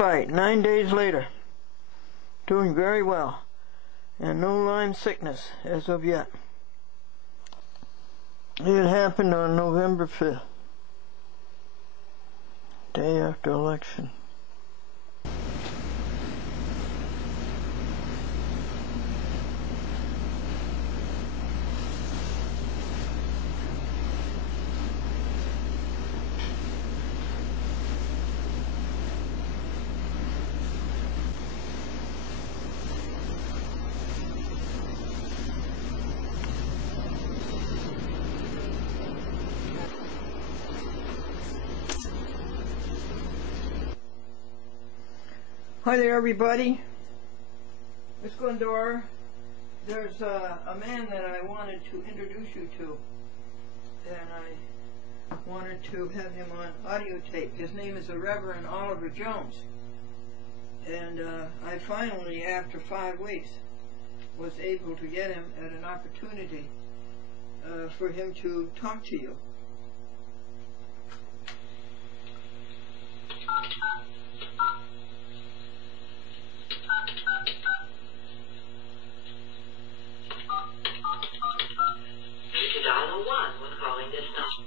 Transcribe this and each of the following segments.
bite 9 days later. Doing very well. And no Lyme sickness as of yet. It happened on November 5th. Day after election. Hi there, everybody. Miss Glendora. There's a man that I wanted to introduce you to, and I wanted to have him on audio tape. His name is the Reverend Oliver Jones, and I finally, after 5 weeks, was able to get him at an opportunity for him to talk to you. Dial 1 when calling this number.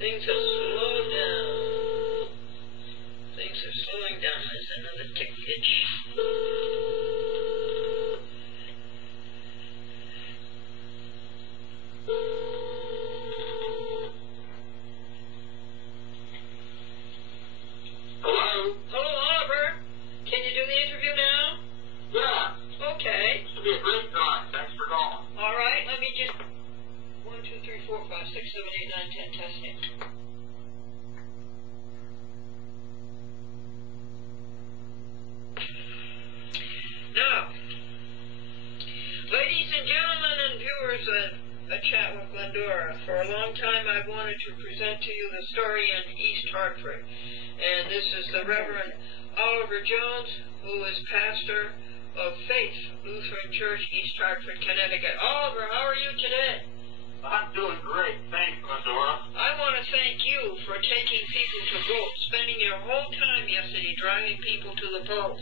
Things have slowed down. Things are slowing down. There's another tick itch. Now, ladies and gentlemen and viewers of A Chat with Glendora, for a long time I've wanted to present to you the story in East Hartford. And this is the Reverend Oliver Jones, who is pastor of Faith Lutheran Church, East Hartford, Connecticut. Oliver, how are you today? I'm doing great. Thanks, Glendora. I want to thank you for taking people to vote, spending your whole time yesterday driving people to the polls.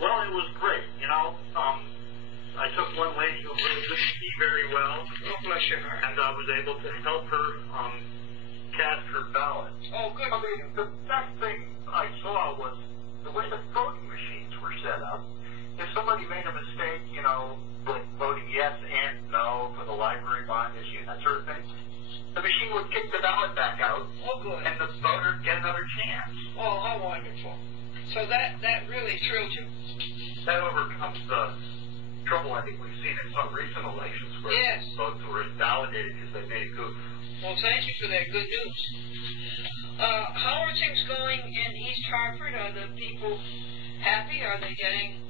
Well, it was great. You know, I took one lady who really couldn't see very well. Oh, bless your heart. And I was able to help her cast her ballot. Oh, good. I mean, the best thing I saw was the way the voting machines were set up. If somebody made a mistake, you know, like voting yes and no for the library bond issue, that sort of thing, the machine would kick the ballot back out. Oh, good. And the voter would get another chance. Oh, how wonderful. So that really thrilled you. That overcomes the trouble I think we've seen in some recent elections where yes. votes were invalidated because they made a goof. Well, thank you for that good news. How are things going in East Hartford? Are the people happy? Are they getting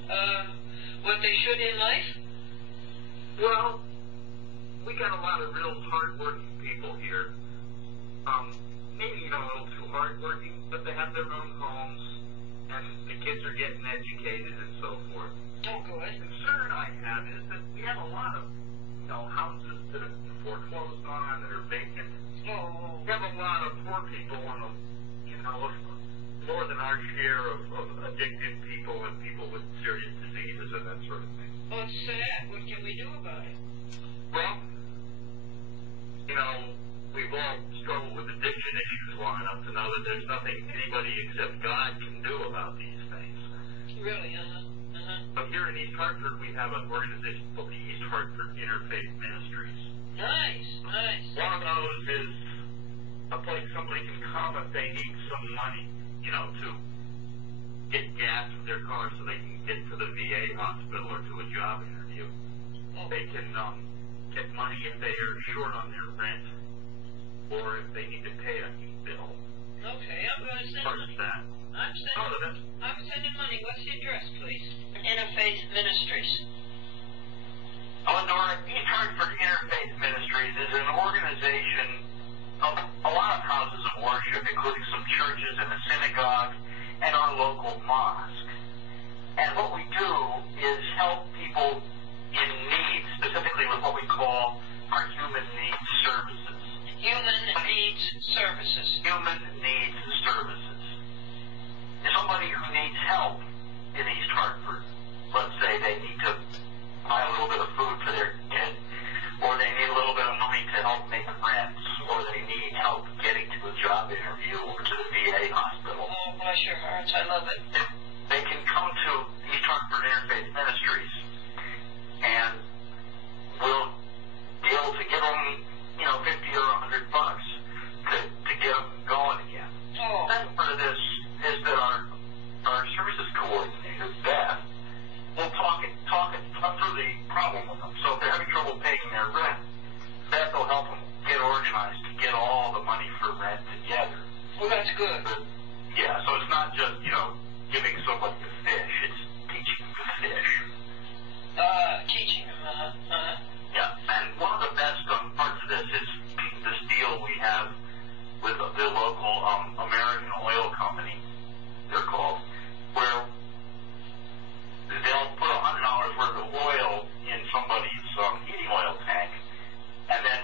what they should in life? Well, we got a lot of real hard-working people here. Maybe, you know, a little too hard-working, but they have their own homes, and the kids are getting educated and so forth. Oh, good. The concern I have is that we have a lot of, you know, houses that are foreclosed on, that are vacant. Oh. We have a lot of poor people on the, you know, more than our share of addicted people and people with serious diseases and that sort of thing. Oh, it's sad. What can we do about it? Well, you know, we've all struggled with addiction issues long enough to know that there's nothing anybody except God can do about these things. Really, But here in East Hartford, we have an organization called the East Hartford Interfaith Ministries. Nice, nice. One of those is a place somebody can come if they need some money, you know, to get gas for their car so they can get to the VA hospital or to a job interview. Oh. They can get money if they are short on their rent or if they need to pay a heat bill. Okay, I'm going to send money. That. I'm sending money. What's the address, please? Interfaith Ministries. Glendora, East Hartford Interfaith Ministries is an organization of a lot of houses of worship, including some churches and a synagogue and our local mosque. And what we do is help reference. I love it. They can come to East Hartford Interfaith Ministries, and we'll be able to give them, you know, 50 or $100 to get them going again. Oh. The second part of this is that our services coordinator, Beth, will talk through the problem with them. So if they're having trouble paying their rent, Beth will help them get organized to get all the money for rent together. Well, that's good. But, yeah, so it's not just, you know, giving somebody a fish, it's teaching them to fish. Teaching them, Yeah, and one of the best parts of this is this deal we have with the local American oil company, they're called, where they'll put $100 worth of oil in somebody's heating oil tank, and then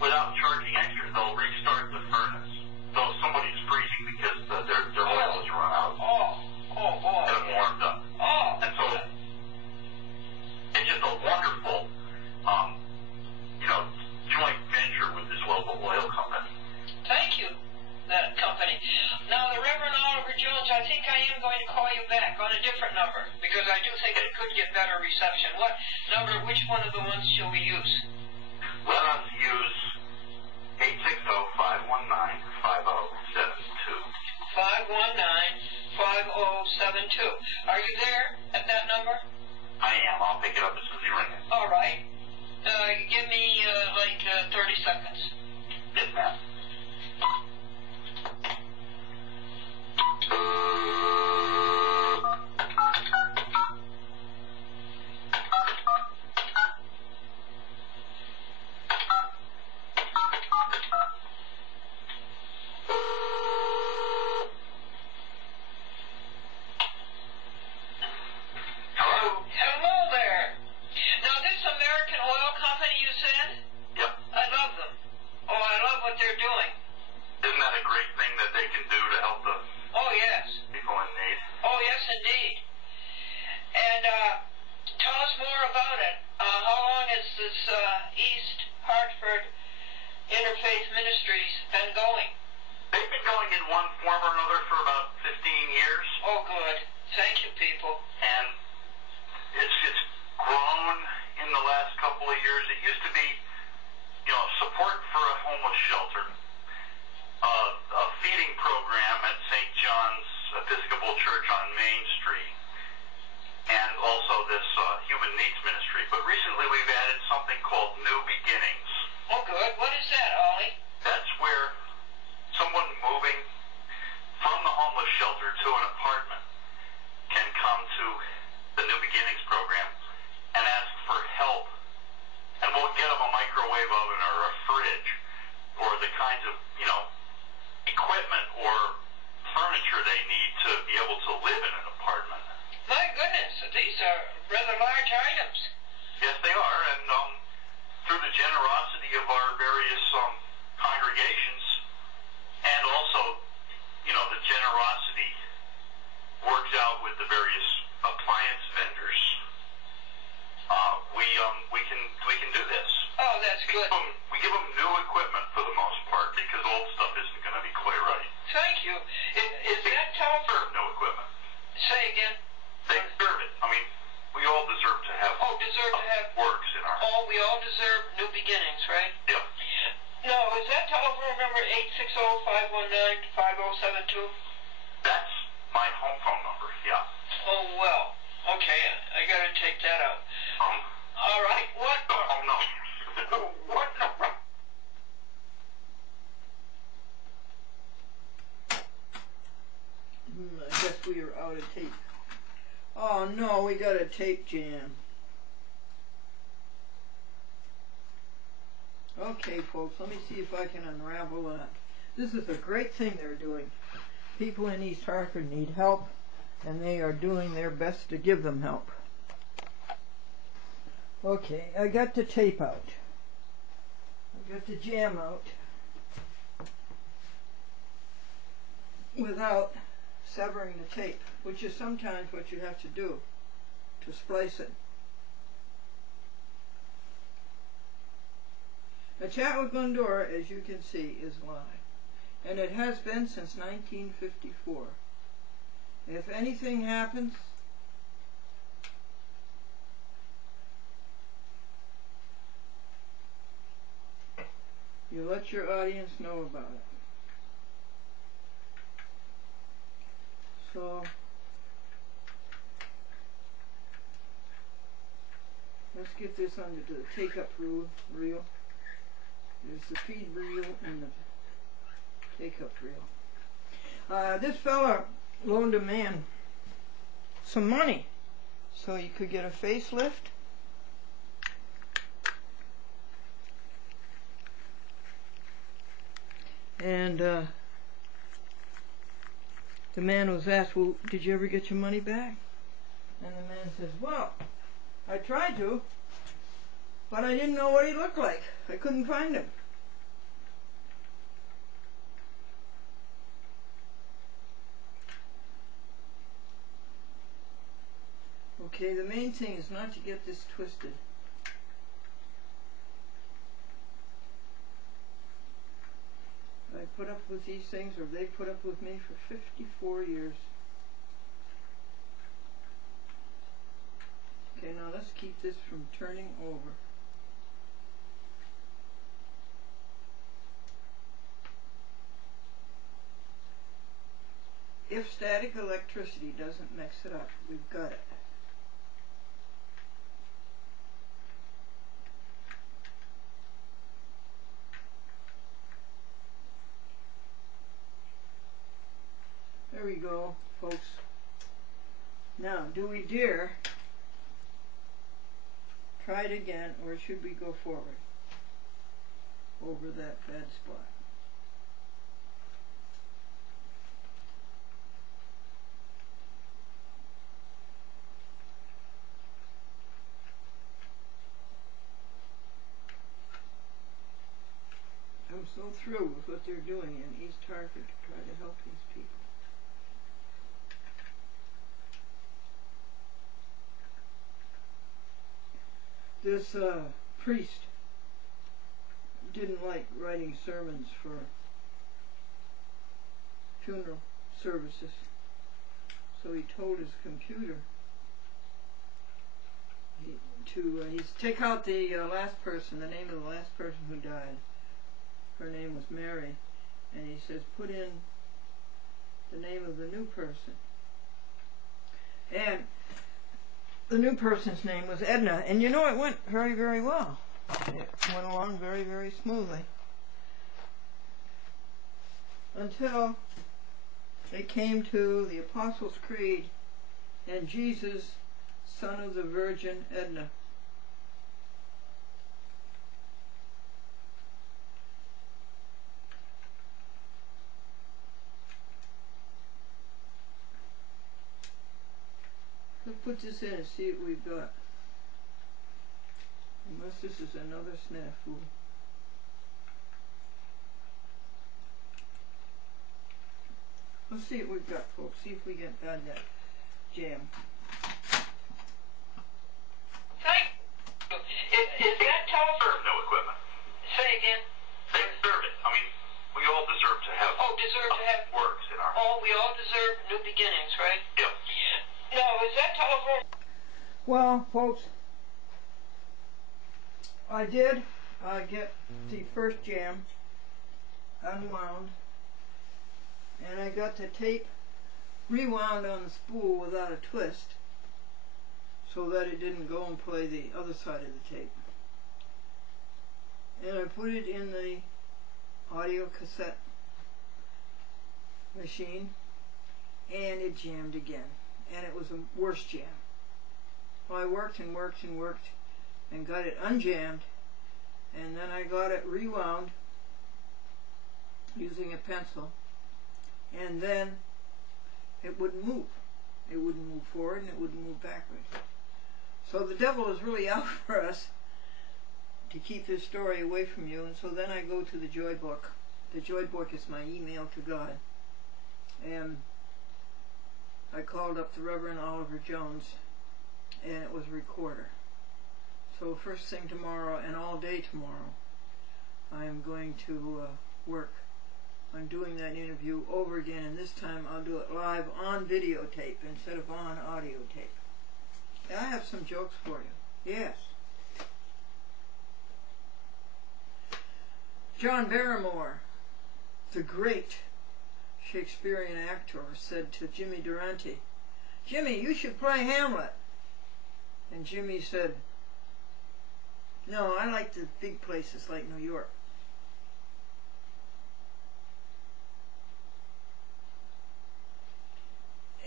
without charging extra, they'll restart the furnace. So if somebody's freezing because their oil has run out, oh boy, get them warmed up. Oh, And so it's just a wonderful, you know, joint venture with this local oil company. thank you, that company. Now, the Reverend Oliver Jones, I think I am going to call you back on a different number, because I do think it could get better reception. What number, which one of the ones shall we use? Let us use 860-519-5072. 519-5072. Are you there at that number? I am. I'll pick it up as soon as you ring it. All right. Give me, 30 seconds. Yes, ma'am. Hello there. Now, this American oil company you said? Yep. I love them. Oh, I love what they're doing. Isn't that a great thing that they can do to help the Oh, yes. people in need? Oh, yes, indeed. And tell us more about it. How long has this East Hartford Interfaith Ministries been going? They've been going in one form or another for about 15 years, Oh, good. Thank you, people. and it's grown in the last couple of years. It used to be, you know, support for a homeless shelter, a feeding program at St. John's Episcopal Church on Main Street, and also this human needs ministry. But recently we've added something called New Beginnings. Oh, good. What is that, Ollie? That's where someone moving from the homeless shelter to an apartment can come to the New Beginnings program and ask for help. And we'll get them a microwave oven or a fridge or the kinds of, you know, equipment or furniture they need to be able to live in an apartment. My goodness, these are rather large items. Yes, they are, and through the generosity of our various congregations, and also, you know, the generosity works out with the various appliance vendors. We can do this. Oh, that's good. We give them new equipment for the most part because old stuff isn't going to be quite right. Thank you. Is that They telephone? serve new equipment. Say again. They serve it. I mean, we all deserve to have Oh, deserve to have. works in our. Oh, we all deserve new beginnings, right? Yep. No, is that telephone number 860-519-5072? That's my home phone number. Yeah. Oh, well. Okay, I gotta take that out. All right, what? Oh no. What number? I guess we are out of tape. Oh no, we got a tape jam. Okay, folks, let me see if I can unravel that. This is a great thing they're doing. People in East Hartford need help, and they are doing their best to give them help. Okay, I got the tape out. I got the jam out. Without severing the tape, which is sometimes what you have to do to splice it. The Chat with Glendora, as you can see, is live, and it has been since 1954. If anything happens, you let your audience know about it. So, let's get this under the take-up reel. There's the feed reel and the take-up reel. This fella loaned a man some money so he could get a facelift. And the man was asked, well, did you ever get your money back? And the man says, well, I tried to, but I didn't know what he looked like. I couldn't find him. Okay, the main thing is not to get this twisted. I put up with these things, or they put up with me for 54 years. Okay, now let's keep this from turning over. If static electricity doesn't mix it up, we've got it. There we go, folks. Now, do we dare try it again, or should we go forward over that bad spot? I'm so thrilled with what they're doing in East Hartford to try to help these people. This priest didn't like writing sermons for funeral services, so he told his computer to take out the last person, the name of the last person who died. Her name was Mary, and he says put in the name of the new person. And the new person's name was Edna, and you know, it went very, very well. It went along very, very smoothly. Until they came to the Apostles' Creed and Jesus, son of the Virgin Edna. Let's put this in and see what we've got. Unless this is another snafu. Let's see what we've got, folks. See if we get on that jam. Thank you. Is that telephone? No equipment. Say again. They deserve it. I mean, we all deserve to have. Oh, deserve to have works in our. Oh, we all deserve new beginnings, right? Yep. No, is that telephone? Well, folks, I did get the first jam unwound, and I got the tape rewound on the spool without a twist so that it didn't go and play the other side of the tape. And I put it in the audio cassette machine, and it jammed again. And it was a worse jam. Well, I worked and worked and worked and got it unjammed, and then I got it rewound using a pencil, and then it wouldn't move. It wouldn't move forward and it wouldn't move backward. So the devil is really out for us to keep this story away from you, and so then I go to the Joy Book. The Joy Book is my email to God. And I called up the Reverend Oliver Jones, and it was a recorder. So first thing tomorrow and all day tomorrow, I am going to work on doing that interview over again, and this time I'll do it live on videotape instead of on audio tape. I have some jokes for you. Yes. John Barrymore, the great Shakespearean actor, said to Jimmy Durante, "Jimmy, you should play Hamlet." And Jimmy said, "No, I like the big places like New York."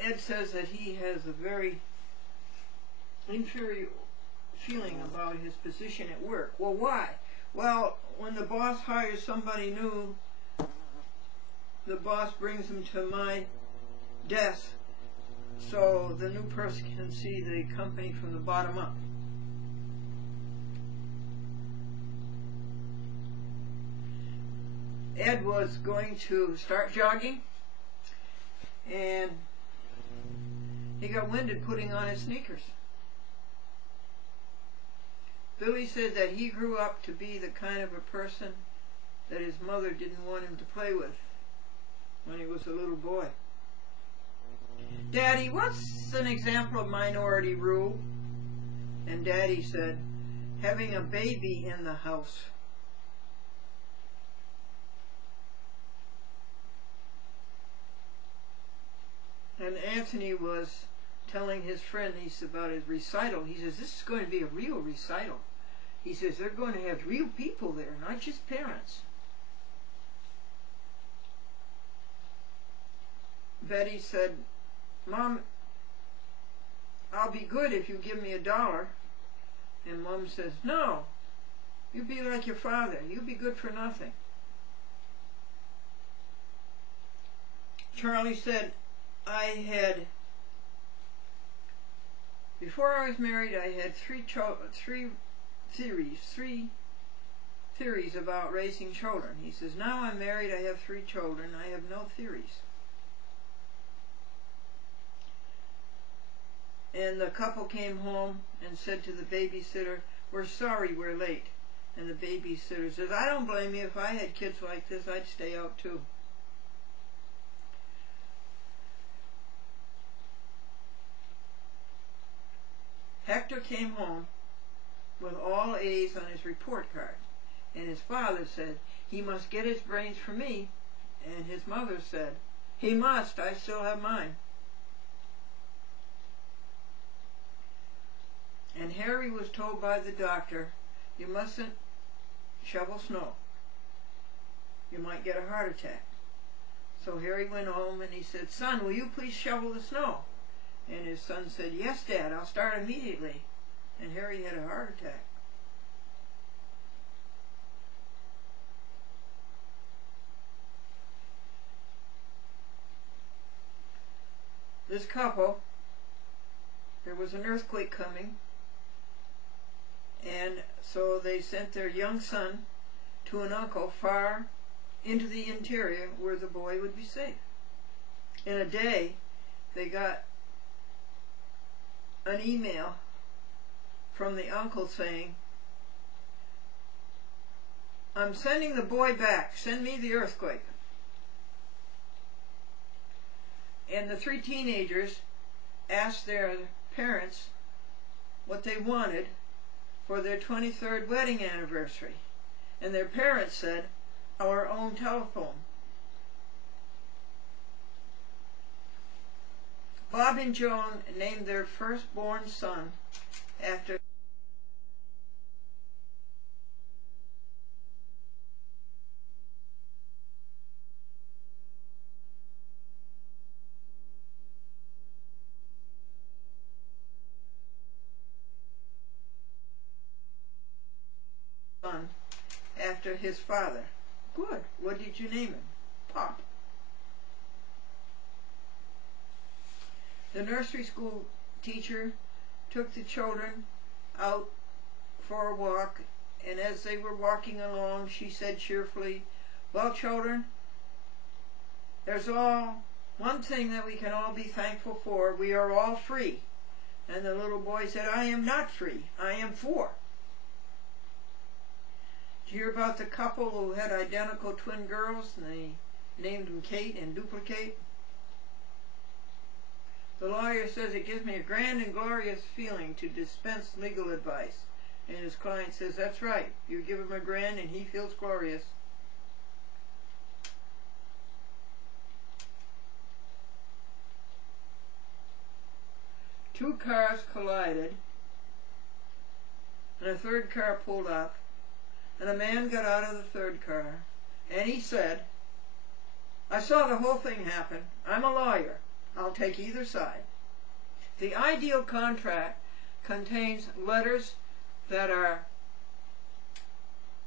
Ed says that he has a very inferior feeling about his position at work. Well, why? Well, when the boss hires somebody new, the boss brings them to my desk so the new person can see the company from the bottom up. Ed was going to start jogging, and he got winded putting on his sneakers. Billy said that he grew up to be the kind of a person that his mother didn't want him to play with when he was a little boy. "Daddy, what's an example of minority rule?" And Daddy said, "Having a baby in the house." And Anthony was telling his friend about his recital. He says, "This is going to be a real recital." He says, "They're going to have real people there, not just parents." Betty said, "Mom, I'll be good if you give me $1. And Mom says, "No, you be like your father. You be good for nothing." Charlie said, before I was married, I had three theories about raising children. He says, "Now I'm married, I have 3 children. I have no theories." And the couple came home and said to the babysitter, "We're sorry we're late." And the babysitter says, "I don't blame you. If I had kids like this, I'd stay out too." Hector came home with all A's on his report card, and his father said, "He must get his brains from me." And his mother said, "He must, I still have mine." And Harry was told by the doctor, "You mustn't shovel snow. You might get a heart attack." So Harry went home and he said, "Son, will you please shovel the snow?" And his son said, "Yes, Dad, I'll start immediately." And Harry had a heart attack. This couple, there was an earthquake coming, and so they sent their young son to an uncle far into the interior where the boy would be safe. In a day, they got an email from the uncle saying, "I'm sending the boy back. Send me the earthquake." And the 3 teenagers asked their parents what they wanted for their 23rd wedding anniversary. And their parents said, "Our own telephone." Bob and Joan named their firstborn son after his father. Good. What did you name him? Pop. The nursery school teacher took the children out for a walk, and as they were walking along, she said cheerfully, "Well, children, there's one thing that we can all be thankful for. We are all free." And the little boy said, "I am not free. I am 4. Did you hear about the couple who had identical twin girls, and named him Kate and Duplicate. The lawyer says it gives me a grand and glorious feeling to dispense legal advice. And his client says, that's right. You give him a grand and he feels glorious. Two cars collided, and a third car pulled up, and a man got out of the third car, and he said, I saw the whole thing happen. I'm a lawyer. I'll take either side. The ideal contract contains letters that are,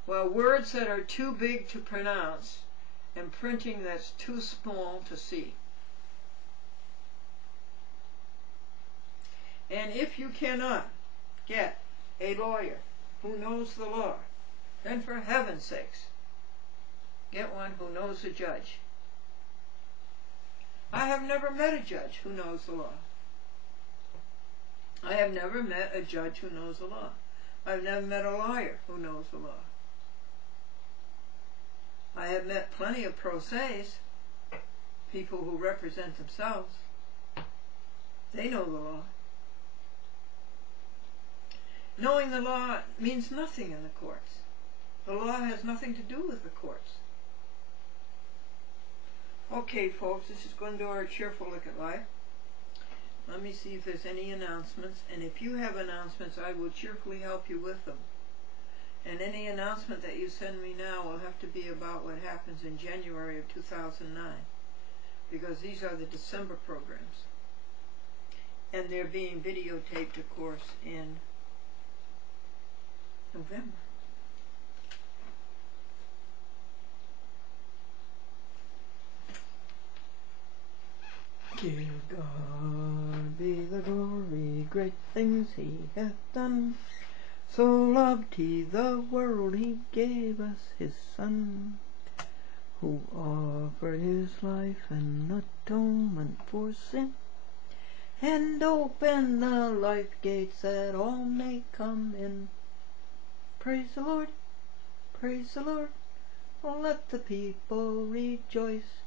well, words that are too big to pronounce and printing that's too small to see. And if you cannot get a lawyer who knows the law, then for heaven's sakes, get one who knows the judge. I have never met a judge who knows the law. I have never met a judge who knows the law. I've never met a lawyer who knows the law. I have met plenty of pro ses, people who represent themselves. They know the law. Knowing the law means nothing in the courts. The law has nothing to do with the courts. Okay, folks, this is Glendora, Cheerful Look at Life. Let me see if there's any announcements. And if you have announcements, I will cheerfully help you with them. And any announcement that you send me now will have to be about what happens in January of 2009. Because these are the December programs. And they're being videotaped, of course, in November. Give God be the glory, great things he hath done. So loved he the world, he gave us his Son, who offered his life an atonement for sin, and opened the life gates that all may come in. Praise the Lord, praise the Lord, oh, let the people rejoice.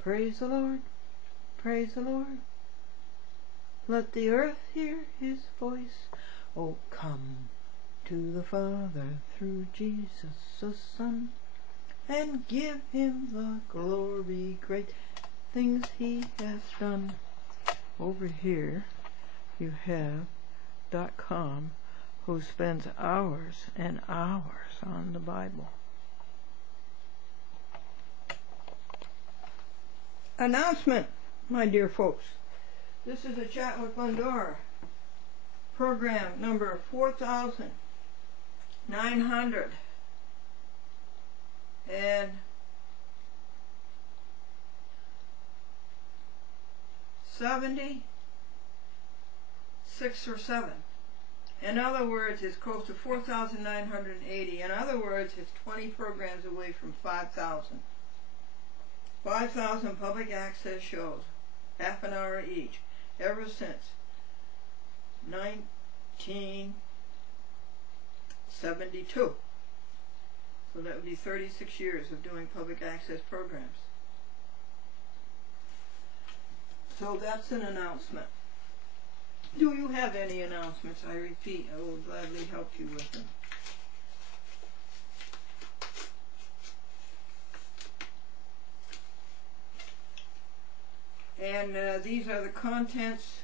Praise the Lord, praise the Lord, let the earth hear his voice. Oh, come to the Father through Jesus the Son, and give him the glory, great things he has done. Over here you have .com, who spends hours and hours on the Bible. Announcement, my dear folks. This is a chat with Glendora, program number 4,976 or 7. In other words, it's close to 4,980. In other words, it's 20 programs away from 5,000. 5,000 public access shows, half an hour each, ever since 1972. So that would be 36 years of doing public access programs. So that's an announcement. Do you have any announcements? I repeat, I will gladly help you with them. And these are the contents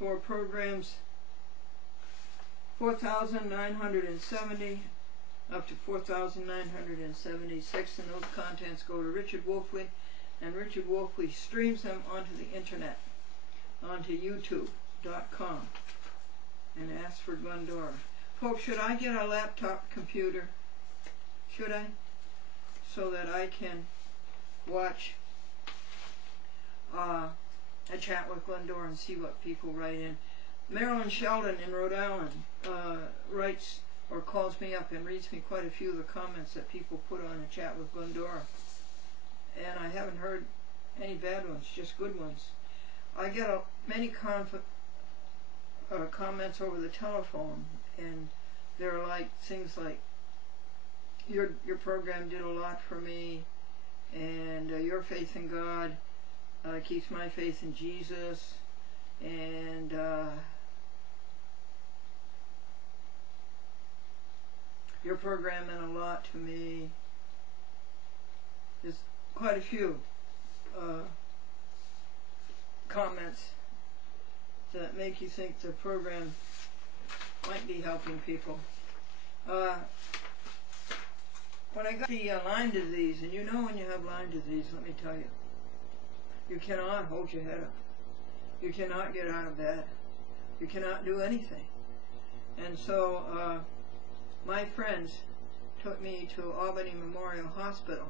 for programs 4,970 up to 4,976, and those contents go to Richard Wolfley, and Richard Wolfley streams them onto the internet, onto YouTube.com, and asks for Glendora. Folks, should I get a laptop computer? Should I? So that I can watch a chat with Glendora and see what people write in. Marilyn Sheldon in Rhode Island writes or calls me up and reads me quite a few of the comments that people put on a chat with Glendora. And I haven't heard any bad ones, just good ones. I get many comments over the telephone, and they're like things like, your program did a lot for me, and your faith in God keeps my faith in Jesus, and your program meant a lot to me. There's quite a few comments that make you think the program might be helping people. When I got the Lyme disease, and you know when you have Lyme disease, let me tell you, you cannot hold your head up. You cannot get out of bed. You cannot do anything. And so my friends took me to Albany Memorial Hospital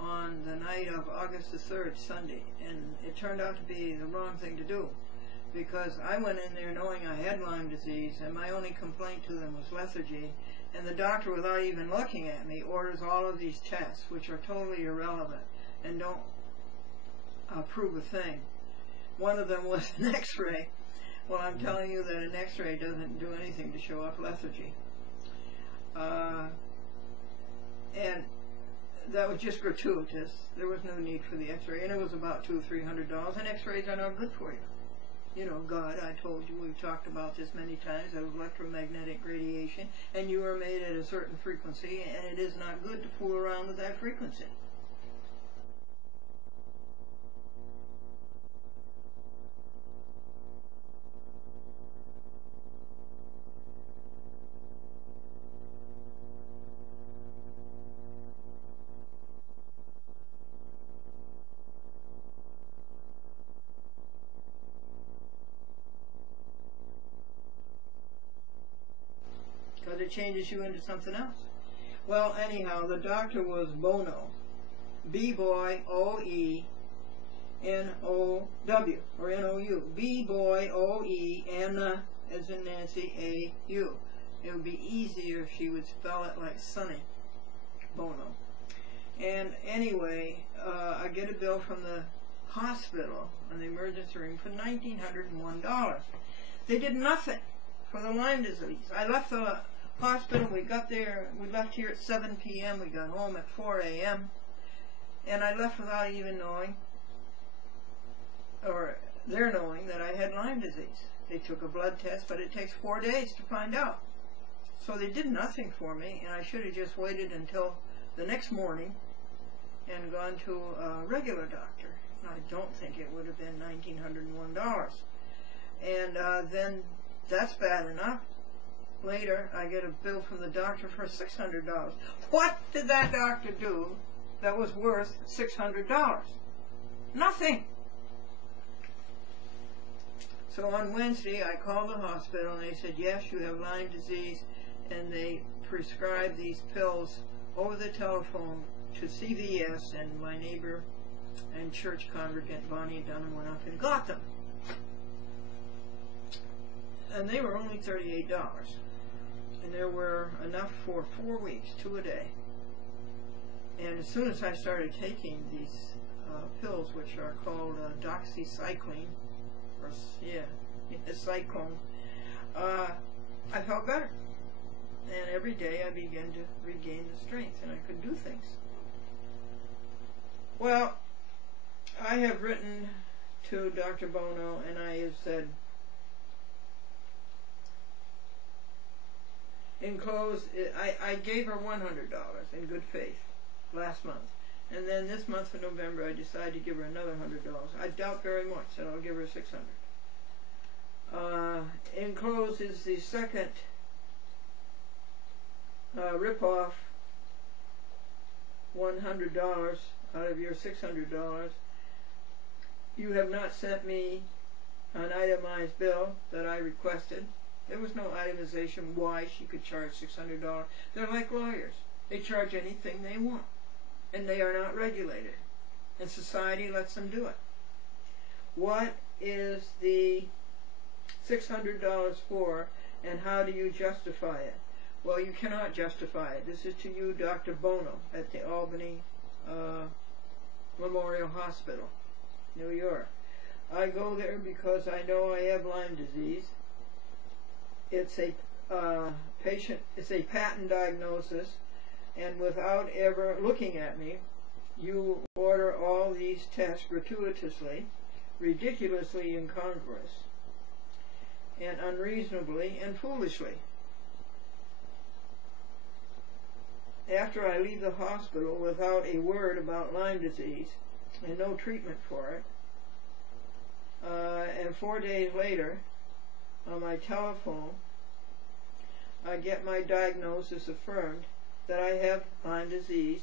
on the night of August the 3rd, Sunday, and it turned out to be the wrong thing to do, because I went in there knowing I had Lyme disease, and my only complaint to them was lethargy, and the doctor, without even looking at me, orders all of these tests, which are totally irrelevant and don't prove a thing. One of them was an x-ray. Well, I'm telling you that an x-ray doesn't do anything to show up lethargy. And that was just gratuitous. There was no need for the x-ray, and it was about $200 or $300, and x-rays are not good for you. You know, God, I told you, we've talked about this many times, of electromagnetic radiation, and you are made at a certain frequency, and it is not good to fool around with that frequency. Because it changes you into something else. Well, anyhow, the doctor was Bono. B-boy, O-E-N-O-W, or N-O-U. B-boy, O-E, Anna, as in Nancy, A-U. It would be easier if she would spell it like Sonny. Bono. And anyway, I get a bill from the hospital in the emergency room for $1,901. They did nothing for the Lyme disease. I left the hospital, we got there, we left here at 7 p.m., we got home at 4 a.m., and I left without even knowing, or their knowing, that I had Lyme disease. They took a blood test, but it takes 4 days to find out. So they did nothing for me, and I should have just waited until the next morning and gone to a regular doctor. I don't think it would have been $1,901. And then that's bad enough. Later, I get a bill from the doctor for $600. What did that doctor do that was worth $600? Nothing. So on Wednesday, I called the hospital, and they said, yes, you have Lyme disease, and they prescribed these pills over the telephone to CVS, and my neighbor and church congregant, Bonnie Dunham, went up and got them. And they were only $38. And there were enough for 4 weeks, 2 a day. And as soon as I started taking these pills, which are called doxycycline, or cyclone, I felt better. And every day I began to regain the strength, and I could do things. Well, I have written to Dr. Bono, and I have said, enclosed, I gave her $100 in good faith last month. And then this month of November, I decided to give her another $100. I doubt very much that I'll give her $600. Enclosed is the second rip-off $100 out of your $600. You have not sent me an itemized bill that I requested. There was no itemization why she could charge $600. They're like lawyers. They charge anything they want, and they are not regulated, and society lets them do it. What is the $600 for, and how do you justify it? Well, you cannot justify it. This is to you, Dr. Bono, at the Albany Memorial Hospital, New York. I go there because I know I have Lyme disease. It's a it's a patent diagnosis, and without ever looking at me, you order all these tests gratuitously, ridiculously incongruous, and unreasonably and foolishly. After I leave the hospital without a word about Lyme disease and no treatment for it, and 4 days later, on my telephone, I get my diagnosis affirmed that I have Lyme disease